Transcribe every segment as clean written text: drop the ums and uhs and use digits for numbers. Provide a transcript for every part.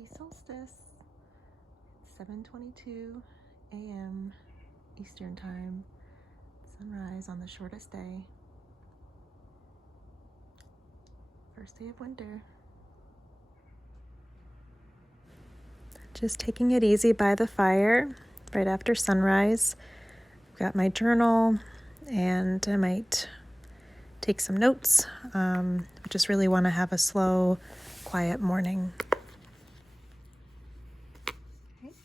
Happy solstice. It's 7:22 a.m. Eastern time. Sunrise on the shortest day. First day of winter. Just taking it easy by the fire right after sunrise. I've got my journal and I might take some notes. Just really want to have a slow, quiet morning.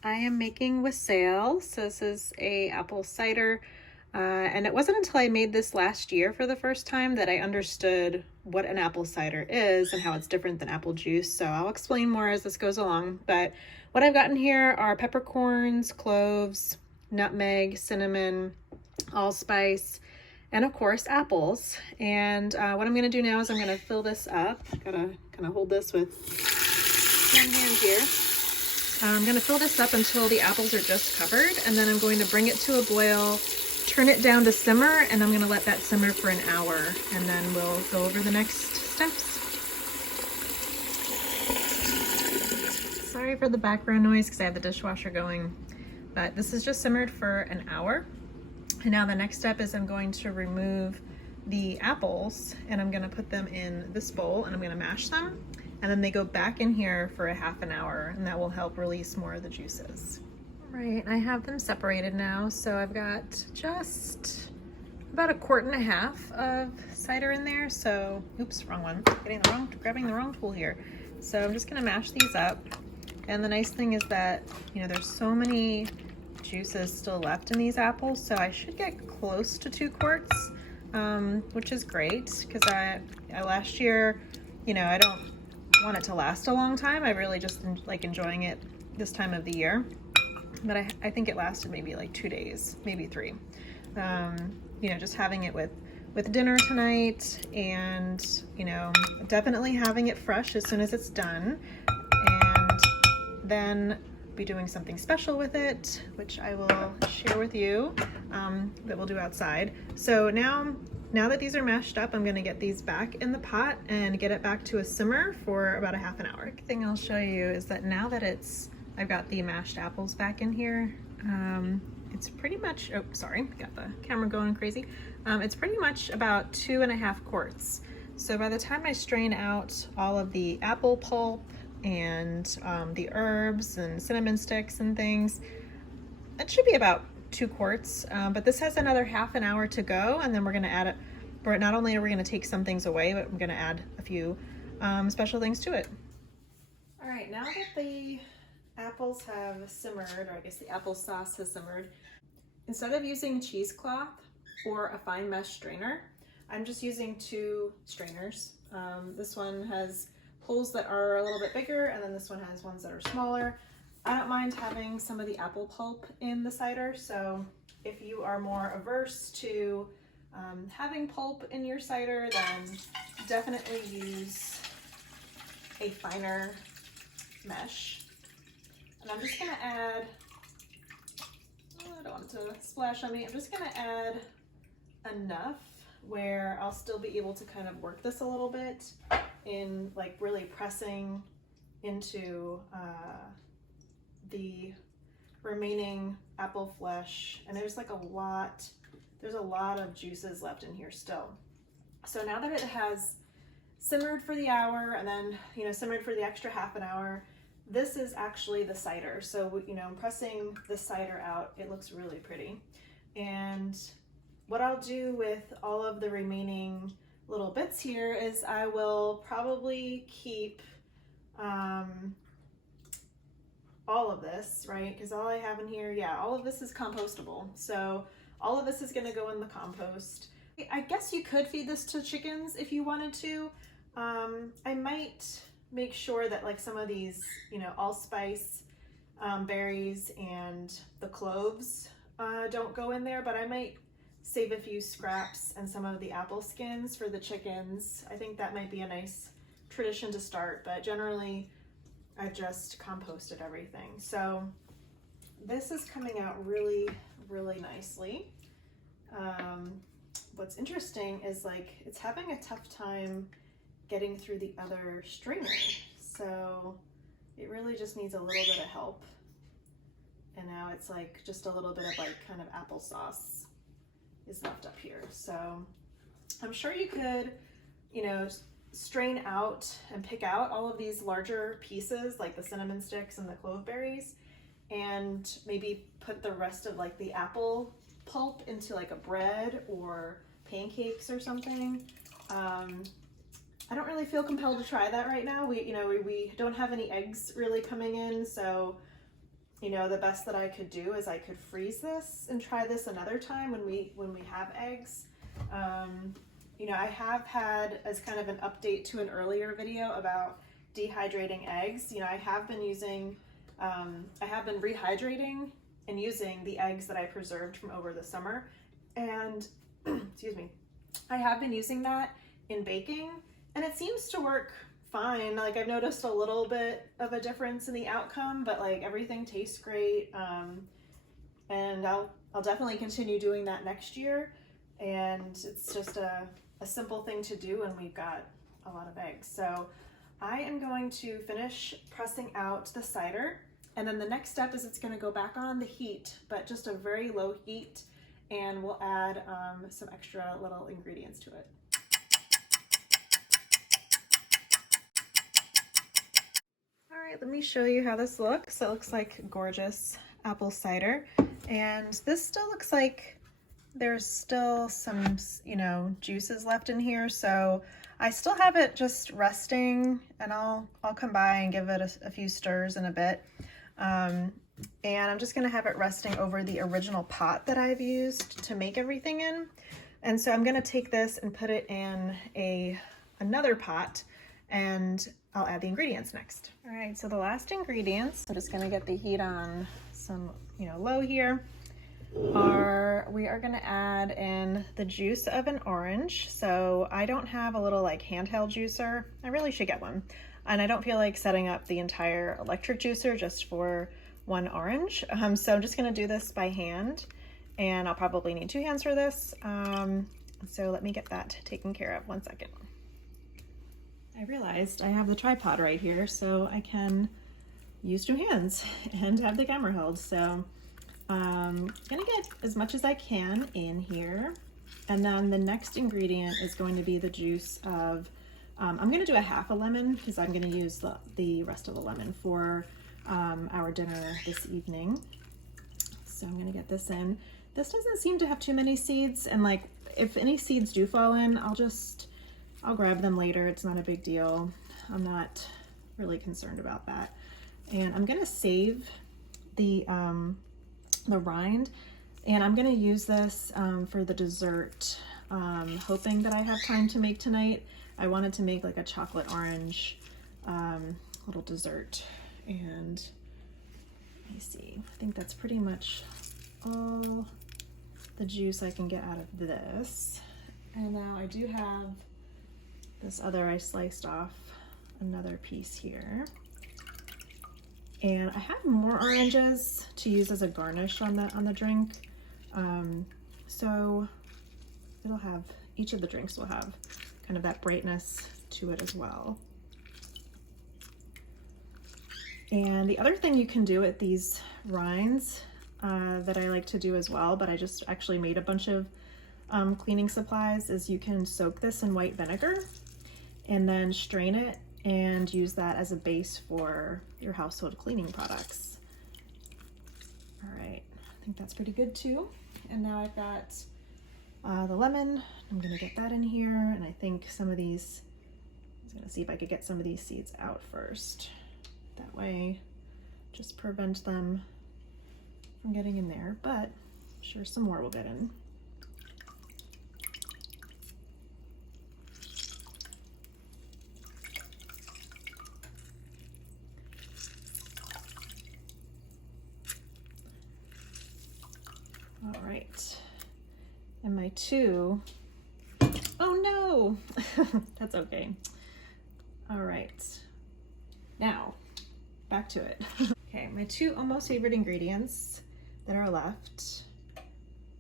I am making Wassail. So this is a apple cider. And it wasn't until I made this last year for the first time that I understood what an apple cider is and how it's different than apple juice. So I'll explain more as this goes along. But what I've gotten here are peppercorns, cloves, nutmeg, cinnamon, allspice, and of course apples. And what I'm going to do now is I'm going to fill this up. Gotta kind of hold this with one hand here. I'm going to fill this up until the apples are just covered, and then I'm going to bring it to a boil, turn it down to simmer, and I'm going to let that simmer for an hour, and then we'll go over the next steps. Sorry for the background noise because I have the dishwasher going, but this is just simmered for an hour. And now the next step is I'm going to remove the apples, and I'm going to put them in this bowl, and I'm going to mash them. And then they go back in here for a half an hour, and that will help release more of the juices. All right, I have them separated now. So I've got just about 1.5 quarts of cider in there. So, oops, wrong one. Grabbing the wrong tool here. So I'm just gonna mash these up. And the nice thing is that, there's so many juices still left in these apples. So I should get close to 2 quarts, which is great because I last year, I don't want it to last a long time. I really just like enjoying it this time of the year, but I think it lasted maybe like 2 days, maybe 3. Just having it with dinner tonight, and definitely having it fresh as soon as it's done, and then be doing something special with it, which I will share with you, that we'll do outside. So now that these are mashed up, I'm going to get these back in the pot and get it back to a simmer for about a half an hour. The thing I'll show you is that now that I've got the mashed apples back in here, it's pretty much, oh, sorry, got the camera going crazy. It's pretty much about 2.5 quarts. So by the time I strain out all of the apple pulp and the herbs and cinnamon sticks and things, it should be about 2 quarts, but this has another half an hour to go, and then we're going to add it. Not only are we going to take some things away, but I'm going to add a few special things to it. All right, now that the apples have simmered, or I guess the apple sauce has simmered, instead of using cheesecloth or a fine mesh strainer, I'm just using 2 strainers. This one has holes that are a little bit bigger, and then this one has ones that are smaller. I don't mind having some of the apple pulp in the cider, so if you are more averse to having pulp in your cider, then definitely use a finer mesh. And I'm just gonna add, I don't want it to splash on me, I'm just gonna add enough where I'll still be able to kind of work this a little bit in like really pressing into the remaining apple flesh, and there's a lot of juices left in here still. So now that it has simmered for the hour, and then simmered for the extra half an hour, this is actually the cider. So I'm pressing the cider out. It looks really pretty. And what I'll do with all of the remaining little bits here is I will probably keep all of this, right? Because all I have in here, all of this is compostable. So all of this is going to go in the compost. I guess you could feed this to chickens if you wanted to. I might make sure that like some of these, allspice berries and the cloves don't go in there, but I might save a few scraps and some of the apple skins for the chickens. I think that might be a nice tradition to start, but generally I've just composted everything. So this is coming out really, really nicely. What's interesting is like it's having a tough time getting through the other strainer. So It really just needs a little bit of help. And now it's like just a little bit of like kind of applesauce is left up here. So I'm sure you could, you know, strain out and pick out all of these larger pieces like the cinnamon sticks and the clove berries, and maybe put the rest of like the apple pulp into like a bread or pancakes or something. I don't really feel compelled to try that right now. We don't have any eggs really coming in, so you know, the best that I could do is I could freeze this and try this another time when we have eggs. You know, I have had, as kind of an update to an earlier video about dehydrating eggs, you know, I have been rehydrating and using the eggs that I preserved from over the summer. And, excuse me, I have been using that in baking, and it seems to work fine. Like, I've noticed a little bit of a difference in the outcome, but like everything tastes great. And I'll definitely continue doing that next year. And it's just a simple thing to do, and we've got a lot of eggs. So I am going to finish pressing out the cider, and then the next step is it's going to go back on the heat, but just a very low heat, and we'll add some extra little ingredients to it. All right, let me show you how this looks. It looks like gorgeous apple cider, and this still looks like there's still some, you know, juices left in here, so I still have it just resting, and I'll come by and give it a few stirs in a bit. And I'm just gonna have it resting over the original pot that I've used to make everything in. And so I'm gonna take this and put it in another pot, and I'll add the ingredients next. All right, so the last ingredients, I'm just gonna get the heat on some, you know, low here. We are gonna add in the juice of an orange. So I don't have a little like handheld juicer. I really should get one. And I don't feel like setting up the entire electric juicer just for one orange. So I'm just gonna do this by hand, and I'll probably need 2 hands for this. So let me get that taken care of. 1 second. I realized I have the tripod right here, so I can use 2 hands and have the camera held. So I'm gonna get as much as I can in here, and then the next ingredient is going to be the juice of, I'm gonna do a half a lemon because I'm gonna use the rest of the lemon for our dinner this evening. So I'm gonna get this in. This doesn't seem to have too many seeds, and like if any seeds do fall in, I'll grab them later. It's not a big deal. I'm not really concerned about that. And I'm gonna save the rind, and I'm gonna use this for the dessert. Hoping that I have time to make tonight. I wanted to make like a chocolate orange little dessert, and let me see, I think that's pretty much all the juice I can get out of this. And now I do have this other, I sliced off another piece here. And I have more oranges to use as a garnish on the drink. So it'll have, each of the drinks will have kind of that brightness to it as well. And the other thing you can do with these rinds that I like to do as well, but I just actually made a bunch of cleaning supplies, is you can soak this in white vinegar and then strain it and use that as a base for your household cleaning products. All right, I think that's pretty good too. And now I've got the lemon. I'm gonna get that in here, and I think some of these, I was gonna see if I could get some of these seeds out first. That way, just prevent them from getting in there, but I'm sure some more will get in. All right, and my 2, oh no, that's okay. All right, now back to it. Okay, my 2 almost favorite ingredients that are left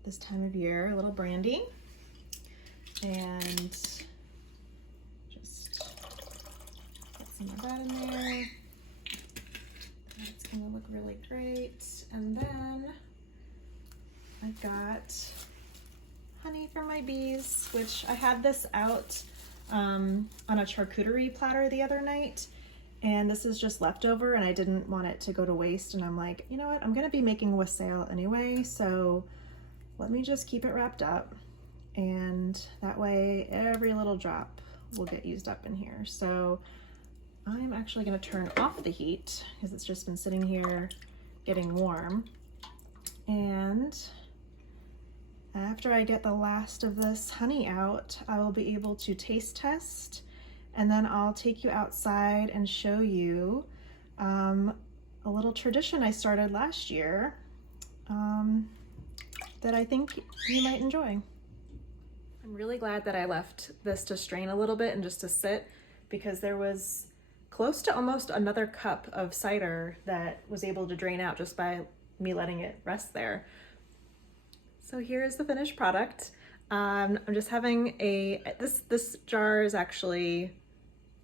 this time of year, a little brandy, and just get some of that in there. gonna look really great. And then I've got honey for my bees, which I had this out on a charcuterie platter the other night, and this is just leftover and I didn't want it to go to waste, and I'm like, you know what, I'm gonna be making wassail anyway, so let me just keep it wrapped up, and that way every little drop will get used up in here. So I'm actually gonna turn off the heat because it's just been sitting here getting warm, and after I get the last of this honey out, I will be able to taste test, and then I'll take you outside and show you a little tradition I started last year that I think you might enjoy. I'm really glad that I left this to strain a little bit and just to sit, because there was close to almost another cup of cider that was able to drain out just by me letting it rest there. So here is the finished product. I'm just having this jar is actually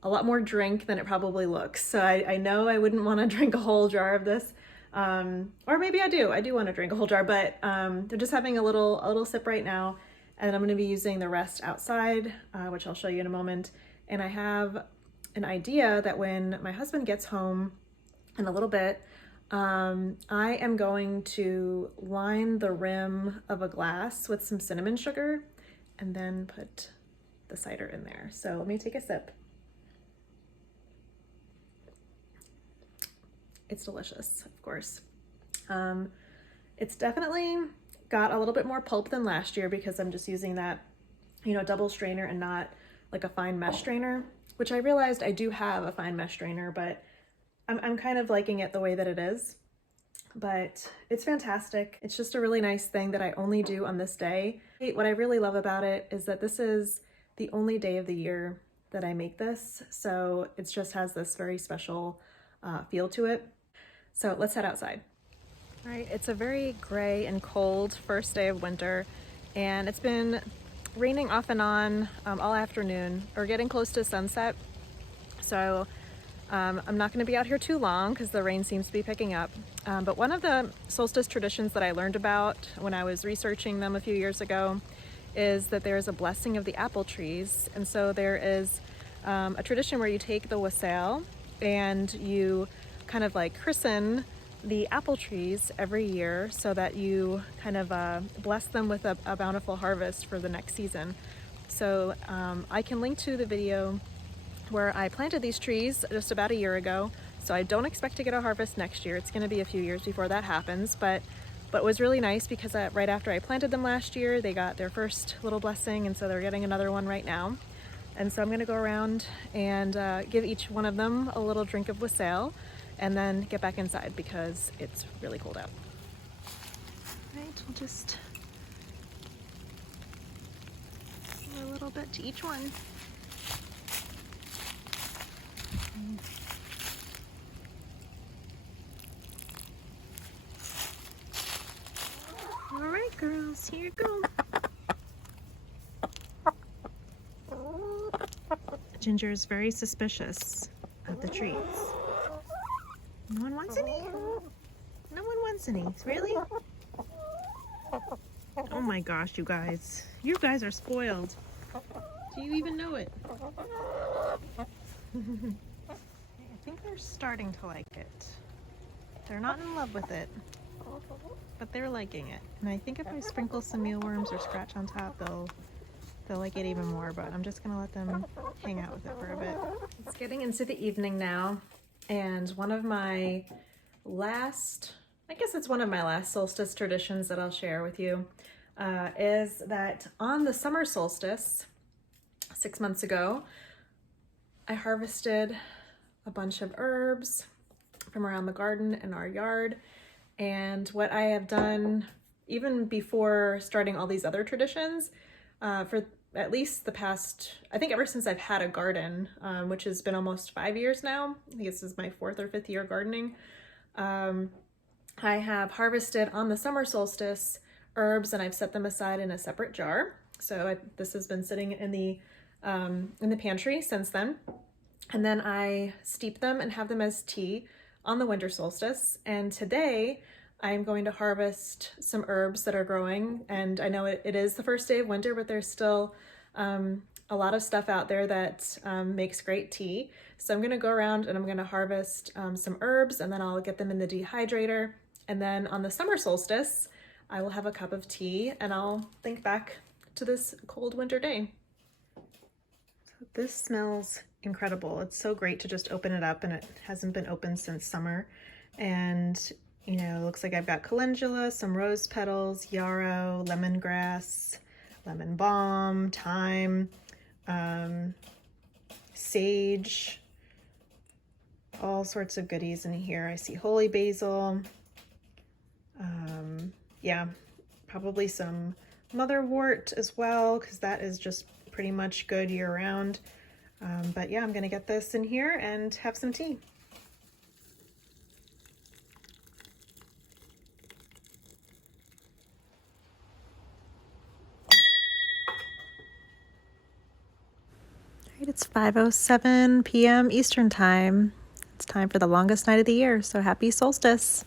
a lot more drink than it probably looks. So I know I wouldn't want to drink a whole jar of this, or maybe I do want to drink a whole jar, but they're just having a little sip right now, and I'm going to be using the rest outside, which I'll show you in a moment. And I have an idea that when my husband gets home in a little bit, I am going to line the rim of a glass with some cinnamon sugar and then put the cider in there. So let me take a sip. It's delicious, of course. It's definitely got a little bit more pulp than last year because I'm just using that, double strainer and not like a fine mesh strainer, which I realized I do have a fine mesh strainer, but I'm kind of liking it the way that it is, but it's fantastic. It's just a really nice thing that I only do on this day. What I really love about it is that this is the only day of the year that I make this, so it just has this very special feel to it. So let's head outside. All right, it's a very gray and cold first day of winter, and it's been raining off and on all afternoon. We're getting close to sunset, so I'm not going to be out here too long because the rain seems to be picking up. But one of the solstice traditions that I learned about when I was researching them a few years ago is that there is a blessing of the apple trees. And so there is a tradition where you take the wassail and you kind of like christen the apple trees every year so that you kind of bless them with a bountiful harvest for the next season. So I can link to the video where I planted these trees just about a year ago, so I don't expect to get a harvest next year. It's going to be a few years before that happens, but it was really nice because right after I planted them last year, they got their first little blessing, and so they're getting another one right now. And so I'm going to go around and give each one of them a little drink of wassail and then get back inside because it's really cold out. All right, we'll just do a little bit to each one. All right, girls, here you go. Ginger is very suspicious of the treats. No one wants any? No one wants any, really? Oh my gosh, you guys. You guys are spoiled. Do you even know it? I think they're starting to like it. They're not in love with it, but they're liking it. And I think if I sprinkle some mealworms or scratch on top, they'll like it even more, but I'm just gonna let them hang out with it for a bit. It's getting into the evening now, and one of my last solstice traditions that I'll share with you is that on the summer solstice 6 months ago, I harvested a bunch of herbs from around the garden in our yard. And what I have done, even before starting all these other traditions, for at least the past, I think ever since I've had a garden, which has been almost 5 years now, I think this is my 4th or 5th year gardening, I have harvested on the summer solstice herbs, and I've set them aside in a separate jar. So this has been sitting in the pantry since then. And then I steep them and have them as tea on the winter solstice, and today I'm going to harvest some herbs that are growing. And I know it is the first day of winter, but there's still a lot of stuff out there that makes great tea. So I'm gonna go around and I'm gonna harvest some herbs, and then I'll get them in the dehydrator. And then on the summer solstice, I will have a cup of tea and I'll think back to this cold winter day. So this smells incredible. It's so great to just open it up, and it hasn't been opened since summer. And you know, it looks like I've got calendula, some rose petals, yarrow, lemongrass, lemon balm, thyme, sage, all sorts of goodies in here. I see holy basil. Yeah, probably some motherwort as well, because that is just pretty much good year round. But yeah, I'm gonna get this in here and have some tea. All right, it's 5:07 p.m. Eastern time. It's time for the longest night of the year, so happy solstice.